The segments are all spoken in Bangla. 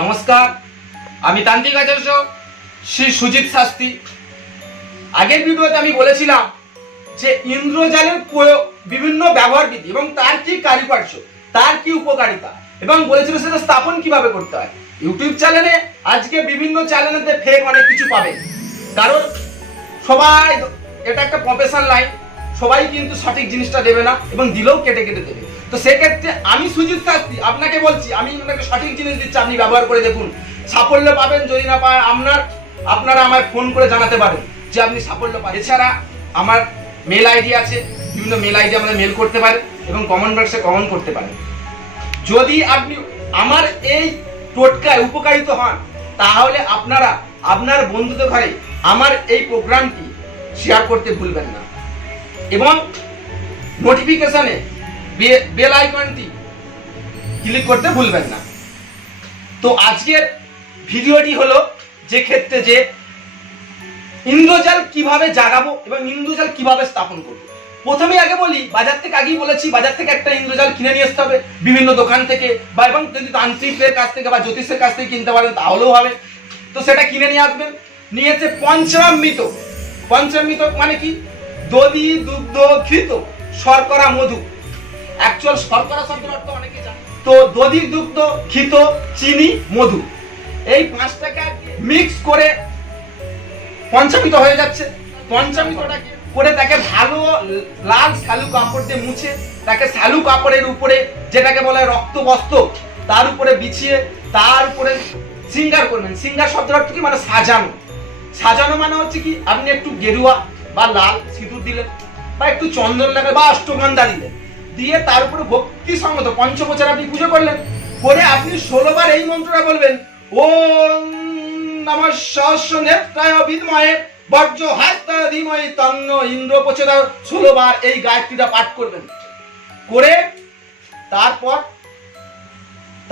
নমস্কার, আমি তান্ত্রিক আচার্য শ্রী সুজিত শাস্ত্রী। আগের ভিডিওতে আমি বলেছিলাম যে ইন্দ্রজালের বিভিন্ন ব্যবহার বিধি এবং তার কি কারুকার্য, তার কি উপকারিতা, এবং বলেছিলাম সেটা স্থাপন কিভাবে করতে হয়। ইউটিউব চ্যানেলে আজকে বিভিন্ন চ্যানেলেতে ফেক অনেক কিছু পাবেন, কারণ সবাই এটা একটা প্রফেশনাল লাইন, সবাই কিন্তু সঠিক জিনিসটা দেবে না এবং দিলেও কেটে কেটে দেবে। তো সেক্ষেত্রে আমি সুজিত শাস্ত্রী আপনাকে বলছি, আমি আপনাকে সঠিক জিনিস দিচ্ছি, আপনি ব্যবহার করে দেখুন, সাফল্য পাবেন। যদি না পান আপনারা আমায় ফোন করে জানাতে পারেন যে আপনি সাফল্য পাবেন। এছাড়া আমার মেল আইডি আছে, বিভিন্ন মেল আইডি আমাদের মেল করতে পারেন এবং কমেন্ট বক্সে কমেন্ট করতে পারেন। যদি আপনি আমার এই টোটকায় উপকারিত হন, তাহলে আপনারা আপনার বন্ধুদের ঘরে আমার এই প্রোগ্রামটি শেয়ার করতে ভুলবেন না এবং নোটিফিকেশনে বেল আইকনটি ক্লিক করতে ভুলবেন না। তো আজকের ভিডিওটি হলো যে ক্ষেত্রে যে ইন্দ্রজাল কিভাবে জাগাবো এবং ইন্দ্রজাল কিভাবে স্থাপন করবো। প্রথমে আগে বলি, আগেই বলেছি, বাজার থেকে একটা ইন্দ্রজাল কিনে নিয়ে আসতে হবে বিভিন্ন দোকান থেকে, বা এবং যদি তান্ত্রিকের কাছ থেকে বা জ্যোতিষের কাছ থেকে কিনতে পারেন তাহলেও হবে। তো সেটা কিনে নিয়ে আসবেন। নিয়ে এসে পঞ্চামৃত মানে কি? দধি, দুগ্ধ, ঘৃত, শর্করা, মধু। অ্যাকচুয়াল শর্করা শব্দের অর্থ অনেকে জানে। তো দধি, দুগ্ধ, ঘৃত, চিনি, মধু, এই পাঁচটাকে মিক্স করে পঞ্চামৃত হয়ে যাচ্ছে। পঞ্চামৃতটাকে করে তাকে ভালো লাল শালু কাপড় দিয়ে মুছে, তাকে শালু কাপড়ের উপরে, যেটাকে বলে রক্ত বস্ত্র, তার উপরে বিছিয়ে তার উপরে সিঙ্গার করবেন। সিঙ্গার শব্দের অর্থ কি? মানে সাজানো। সাজানো মানে হচ্ছে কি, আপনি একটু গেরুয়া বা লাল সিঁদুর দিলেন, বা একটু চন্দন লাগালেন, বা অষ্টগন্ধা দিলেন, দিয়ে তার উপরে ভক্তি সঙ্গত পঞ্চপ্রচার আপনি পুজো করলেন। করে আপনি 16 বার এই মন্ত্রটা বলবেন, ওম নমঃ সহস্রনেত্রায় বিদ্মহে বজ্র হস্তায় ধীমহি তন্ন ইন্দ্র প্রচোদয়াৎ। 16 বার এই গায়ত্রীটা পাঠ করবেন। করে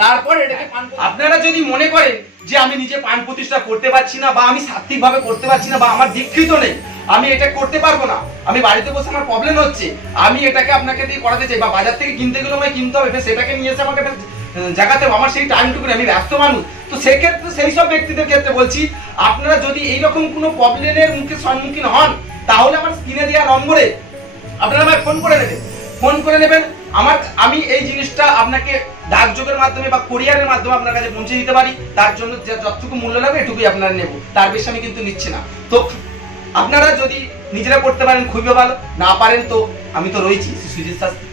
তারপর এটাকে পান। আপনারা যদি মনে করেন যে আমি নিজে পান প্রতিষ্ঠা করতে পারছি না, বা আমি সাত্বিক ভাবে করতে পারছি না, বা আমার দীক্ষিত নেই, আমি এটা করতে পারবো না, আমি বাড়িতে বসে আমার প্রবলেম হচ্ছে, আমি এটাকে আপনাকে দিয়ে করাতে চাই, বা বাজার থেকে কিনতে গেলে আমায় কিনতে হবে, সেটাকে নিয়ে এসে আমাকে জায়গাতে আমার সেই টাইমটুকু, আমি ব্যস্ত মানুষ। তো সেক্ষেত্রে সেই সব ব্যক্তিদের ক্ষেত্রে বলছি, আপনারা যদি এইরকম কোনো প্রবলেমের মুখে সম্মুখীন হন, তাহলে আমার স্ক্রিনে দেওয়া নম্বরে আপনারা আমায় ফোন করে নেবেন। আমি এই জিনিসটা আপনাকে ডাকযোগের মাধ্যমে বা কোরিয়ারের মাধ্যমে আপনার কাছে পৌঁছে দিতে পারি। তার জন্য যতটুকু মূল্য লাগবে এটুকুই আপনারা নেব, তার বেশি আমি কিন্তু নিচ্ছি না। তো আপনারা যদি নিজেরা করতে পারেন খুবই ভালো, না পারেন তো আমি তো রয়েছি, সুজিত শাস্ত্রী।